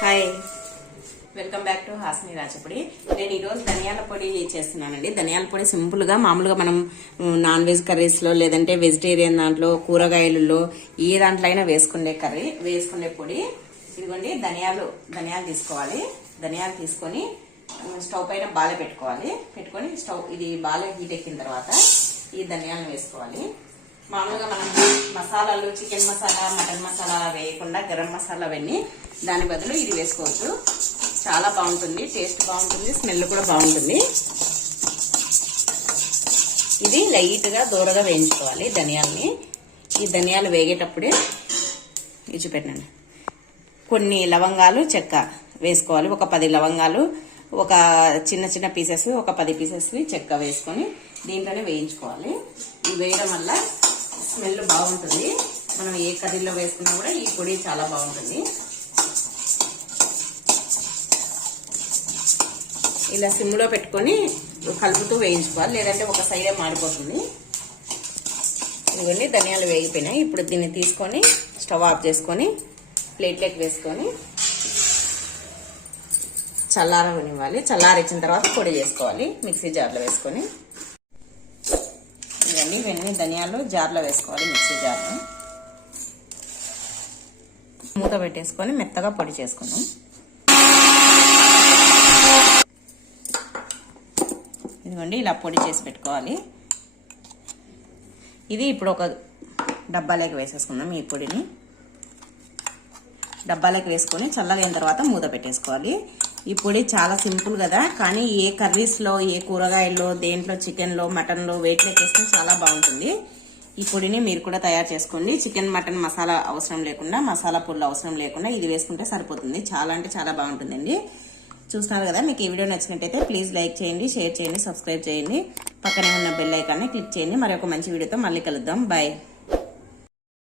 Hi welcome back to హాస్ని రాచపొడి నేను ఈరోజు ధనియాల పొడి చేస్తున్నానండి. ధనియాల పొడి సింపుల్గా మామూలుగా మనం నాన్ వెజ్ కర్రీస్లో లేదంటే వెజిటేరియన్ దాంట్లో కూరగాయలలో ఏ దాంట్లో అయినా వేసుకునే కర్రీ వేసుకునే పొడి. ఇదిగోండి ధనియాలు ధనియాలు తీసుకోవాలి. ధనియాలు తీసుకొని స్టవ్ పైన బాలె పెట్టుకోవాలి. పెట్టుకొని స్టవ్ ఇది బాలె హీట్ ఎక్కిన తర్వాత ఈ ధనియాలను వేసుకోవాలి. మామూలుగా మనం మసాలాలు చికెన్ మసాలా మటన్ మసాలా వేయకుండా గరం మసాలా అవన్నీ దాని బదులు ఇది వేసుకోవచ్చు. చాలా బాగుంటుంది టేస్ట్ బాగుంటుంది స్మెల్ కూడా బాగుంటుంది. ఇది లైట్గా దూరగా వేయించుకోవాలి ధనియాల్ని. ఈ ధనియాలు వేగేటప్పుడే ఇచ్చి పెట్టండి కొన్ని లవంగాలు చెక్క వేసుకోవాలి. ఒక పది లవంగాలు ఒక చిన్న చిన్న పీసెస్ ఒక పది పీసెస్ చెక్క వేసుకొని దీంట్లోనే వేయించుకోవాలి. ఇవి వేయడం వల్ల స్మెల్ బాగుంటుంది. మనం ఏ కర్రీలో వేసుకున్నా కూడా ఈ పొడి చాలా బాగుంటుంది. ఇలా సిమ్లో పెట్టుకొని కలుపుతూ వేయించుకోవాలి. లేదంటే ఒక సైడే మాడిపోతుంది. ఇవన్నీ ధనియాలు వేగిపోయినాయి. ఇప్పుడు దీన్ని తీసుకొని స్టవ్ ఆఫ్ చేసుకొని ప్లేట్లోకి వేసుకొని చల్లారనివ్వాలి. చల్లారిచ్చిన తర్వాత పొడి చేసుకోవాలి. మిక్సీ జార్లో వేసుకొని. ఇవన్నీ ఇవన్నీ ధనియాలు జార్లో వేసుకోవాలి మిక్సీ జార్లో. మూత పెట్టేసుకొని మెత్తగా పొడి చేసుకుందాం. ఇదిగోండి ఇలా పొడి చేసి పెట్టుకోవాలి. ఇది ఇప్పుడు ఒక డబ్బాలోకి వేసేసుకుందాం ఈ పొడిని. డబ్బాలోకి వేసుకొని చల్లగైన తర్వాత మూత పెట్టేసుకోవాలి. ఈ పొడి చాలా సింపుల్ కదా కానీ ఏ కర్రీస్లో ఏ కూరగాయల్లో దేంట్లో చికెన్లో మటన్లో వెయిట్ లెక్కేస్తే చాలా బాగుంటుంది. ఈ పొడిని మీరు కూడా తయారు చేసుకోండి. చికెన్ మటన్ మసాలా అవసరం లేకుండా మసాలా పొడులు అవసరం లేకుండా ఇది వేసుకుంటే సరిపోతుంది. చాలా అంటే చాలా బాగుంటుందండి. చూస్తున్నారు కదా మీకు ఈ వీడియో నచ్చినట్టయితే ప్లీజ్ లైక్ చేయండి షేర్ చేయండి సబ్స్క్రైబ్ చేయండి. పక్కనే ఉన్న బెల్ ఐకాన్ని క్లిక్ చేయండి. మరి ఒక మంచి వీడియోతో మళ్ళీ కలుద్దాం. బాయ్.